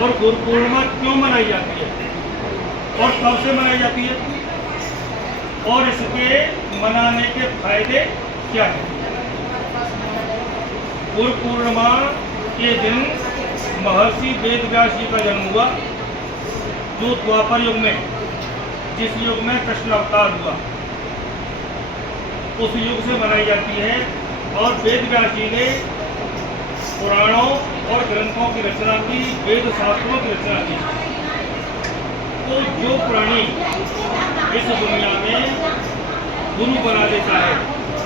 और गुरु पूर्णिमा क्यों मनाई जाती है और कब से मनाई जाती है और इसके मनाने के फायदे क्या हैं। गुरु पूर्णिमा के दिन महर्षि वेदव्यास जी का जन्म हुआ, जो द्वापर युग में, जिस युग में कृष्ण अवतार हुआ, उस युग से मनाई जाती है। और वेदव्यास जी ने पुराणों और ग्रंथों की रचना की, वेद शास्त्रों की रचना की। तो जो प्राणी इस दुनिया में गुरु बना देता है,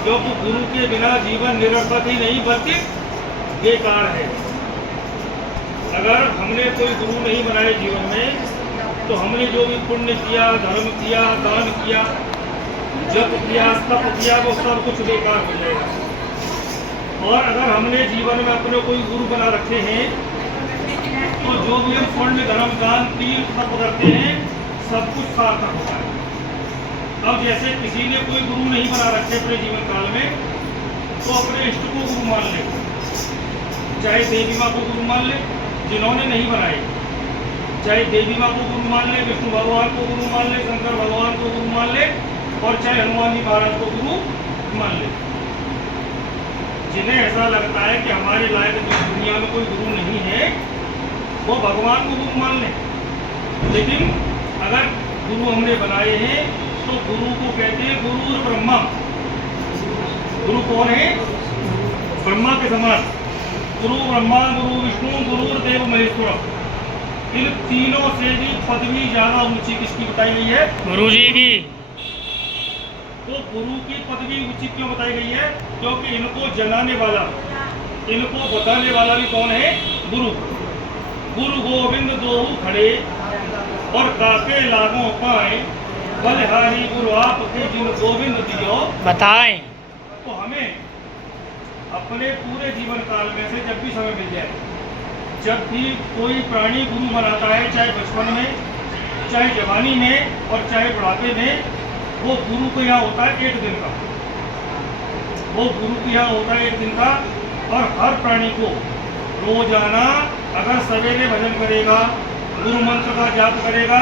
क्योंकि गुरु के बिना जीवन निरर्थक ही नहीं बल्कि बेकार है। अगर हमने कोई गुरु नहीं बनाए जीवन में, तो हमने जो भी पुण्य किया, धर्म किया, दान किया, जप किया, तप किया, वो सब कुछ बेकार हो जाएगा। और अगर हमने जीवन में अपने कोई गुरु बना रखे हैं, तो जो भी हम पुण्य, धर्म, दान, तीर्थ तप करते हैं, सब कुछ सार्थक होता है। अब जैसे किसी ने कोई गुरु नहीं बना रखे अपने जीवन काल में, तो अपने इष्ट को गुरु मान ले, चाहे देवी माँ को गुरु मान ले जिन्होंने नहीं बनाए, चाहे देवी माँ को गुरु मान ले, विष्णु भगवान को गुरु मान ले, शंकर भगवान को गुरु मान ले, और चाहे हनुमान जी महाराज को गुरु मान ले। जिन्हें ऐसा लगता है कि हमारे लायक दुनिया में कोई गुरु नहीं है, वो भगवान को गुरु मान ले। लेकिन अगर गुरु हमने बनाए हैं, तो गुरु को कहते हैं गुरु ब्रह्मा। गुरु कौन है? ब्रह्मा के समान। गुरु ब्रह्मा, गुरु विष्णु, गुरु देव महेश्वर। इन तीनों से भी पदवी ज्यादा ऊंची किसकी बताई गई है? गुरु जी की। तो गुरु की पदवी ऊंची क्यों बताई गई है? क्योंकि इनको जनाने वाला, इनको बताने वाला भी कौन है? गुरु। गुरु गोविंद दोहु खड़े और काके लागों पाए, बलिहारी गुरु आपके जिन गोविंद दियो बताएं। तो हमें अपने पूरे जीवन काल में से जब भी समय मिल जाए, जब भी कोई प्राणी गुरु बनाता है, चाहे बचपन में, चाहे जवानी में और चाहे बुढ़ापे में, वो गुरु को यहाँ होता है 1 दिन का। वो गुरु को यहाँ होता है 1 दिन का। और हर प्राणी को रोजाना अगर सवेरे भजन करेगा, गुरु मंत्र का जाप करेगा,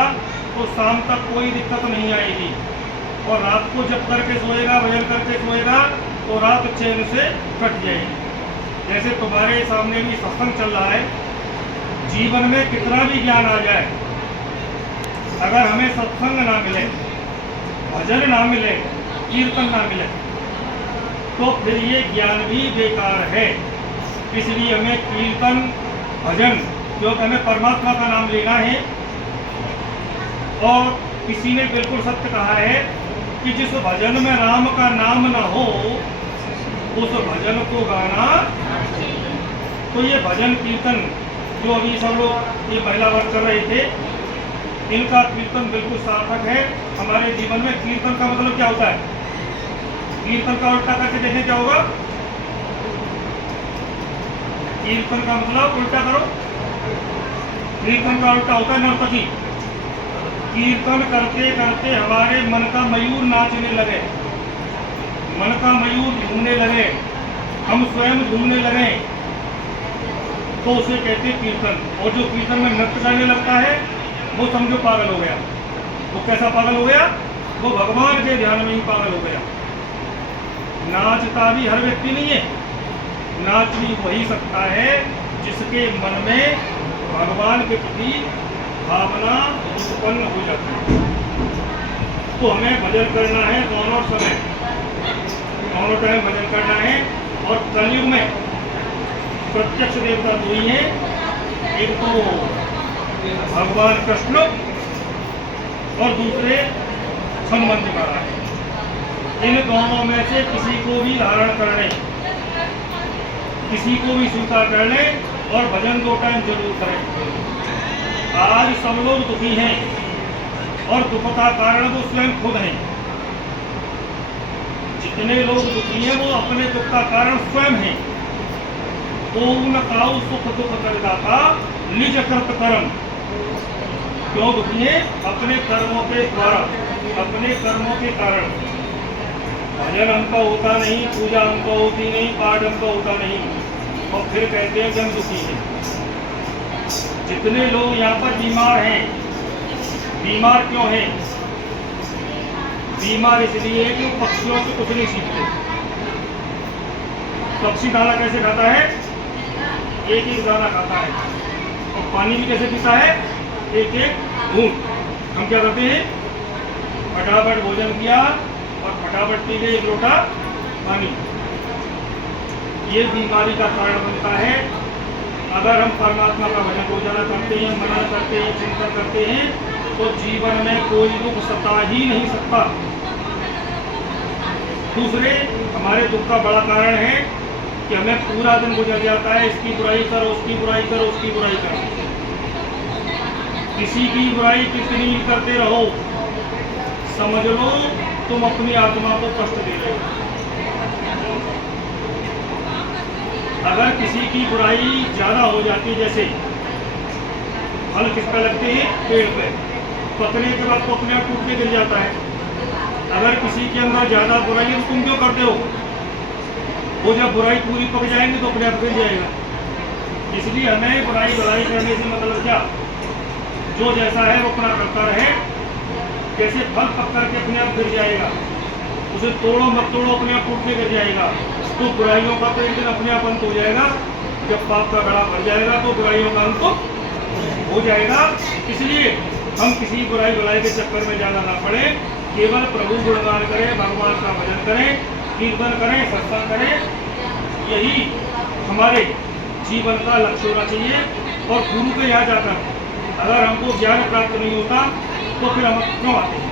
तो शाम तक कोई दिक्कत नहीं आएगी। और रात को जब करके सोएगा, भजन करके सोएगा, तो रात चैन से कट जाएगी। जैसे तुम्हारे सामने भी सत्संग चल रहा है, जीवन में कितना भी ज्ञान आ जाए, अगर हमें सत्संग ना मिले, भजन ना मिले, कीर्तन ना मिले, तो फिर ये ज्ञान भी बेकार है। इसलिए हमें कीर्तन, भजन, क्योंकि हमें परमात्मा का नाम लेना है। और किसी ने बिल्कुल सत्य कहा है कि जिस भजन में राम का नाम ना हो, उस भजन को गाना। तो ये भजन कीर्तन जो अभी सब लोग ये महिला वर्ग कर रहे थे, इनका कीर्तन बिल्कुल सार्थक है हमारे जीवन में। कीर्तन का मतलब क्या होता है? कीर्तन का उल्टा करके देखें क्या होगा? कीर्तन का मतलब उल्टा करो। कीर्तन का उल्टा होता है नर्तकी। कीर्तन करते करते हमारे मन का मयूर नाचने लगे, मन का मयूर झूमने लगे, हम स्वयं झूमने लगे, तो उसे कहते हैं कीर्तन। और जो कीर्तन में नृत्य करने लगता है, वो समझो पागल हो गया। वो कैसा पागल हो गया? वो भगवान के ध्यान में ही पागल हो गया। नाचता भी हर व्यक्ति नहीं है, नाच भी वही सकता है जिसके मन में भगवान के प्रति भावना उत्पन्न हो जाती है। तो हमें भजन करना है दोनों समय, दोनों टाइम भजन करना है। और कलयुग में प्रत्यक्ष देवता 2 ही हैं, एक तो भगवान कृष्ण और दूसरे हनुमान जी महाराज। इन दोनों में से किसी को भी धारण कर लें, किसी को भी स्वीकार कर लें, और भजन 2 टाइम जरूर करें। आज सब लोग दुखी हैं, और दुख का कारण वो स्वयं खुद हैं। जितने लोग दुखी हैं, वो अपने दुख का कारण स्वयं हैं। ओम काऊ सुख दुख करदाता निज कर्त कर्म। क्यों दुखी है? अपने कर्मों के द्वारा, अपने कर्मों के कारण। भजन हमका होता नहीं, पूजा हमको होती नहीं, पाठ हमको होता नहीं, और फिर कहते हैं कि हम दुखी हैं। जितने लोग यहाँ पर बीमार हैं, बीमार क्यों हैं? बीमार इसलिए कि वो पक्षियों से कुछ नहीं सीखते। पक्षी दाना कैसे खाता है? एक एक दाना खाता है। और पानी भी कैसे पीता है? एक एक घूंट। हम क्या करते हैं? फटाफट भोजन किया और फटाफट पी गए 1 लोटा पानी। ये बीमारी का कारण बनता है। अगर हम परमात्मा का भजन रोजाना करते हैं, मनन करते हैं, चिंतन करते हैं, तो जीवन में कोई दुख सता ही नहीं सकता। दूसरे, हमारे दुख का बड़ा कारण है कि हमें पूरा दिन गुजर जाता है, इसकी बुराई करो, उसकी बुराई करो, उसकी बुराई करो। किसी की बुराई कितनी करते रहो, समझ लो तुम अपनी आत्मा को कष्ट दे रहे हो। अगर किसी की बुराई ज्यादा हो जाती है, जैसे फल किस पे लगते हैं? पेड़ पे। पकने के बाद तो अपने आप टूट के गिर जाता है। अगर किसी के अंदर ज्यादा बुराई है तो तुम क्यों करते हो? वो जब बुराई पूरी पक जाएंगी तो अपने आप गिर जाएगा। इसलिए हमें बुराई भलाई करने से मतलब क्या? जो जैसा है वो अपना करता रहे। कैसे फल पक करके अपने आप गिर जाएगा, उसे तोड़ो मत तोड़ो, अपने आप टूट के गिर जाएगा। तो बुराइयों का तो एक दिन अपने आप अंत हो जाएगा। जब पाप का घड़ा भर जाएगा तो बुराइयों का अंत हो जाएगा। इसलिए हम किसी बुराई भलाई के चक्कर में जाना ना पड़े। केवल प्रभु गुणगान करें, भगवान का भजन करें, कीर्तन करें, सत्संग करें। यही हमारे जीवन का लक्ष्य होना चाहिए। और गुरु के यहाँ जाकर अगर हमको ज्ञान प्राप्त नहीं होता तो फिर हम क्यों आते हैं?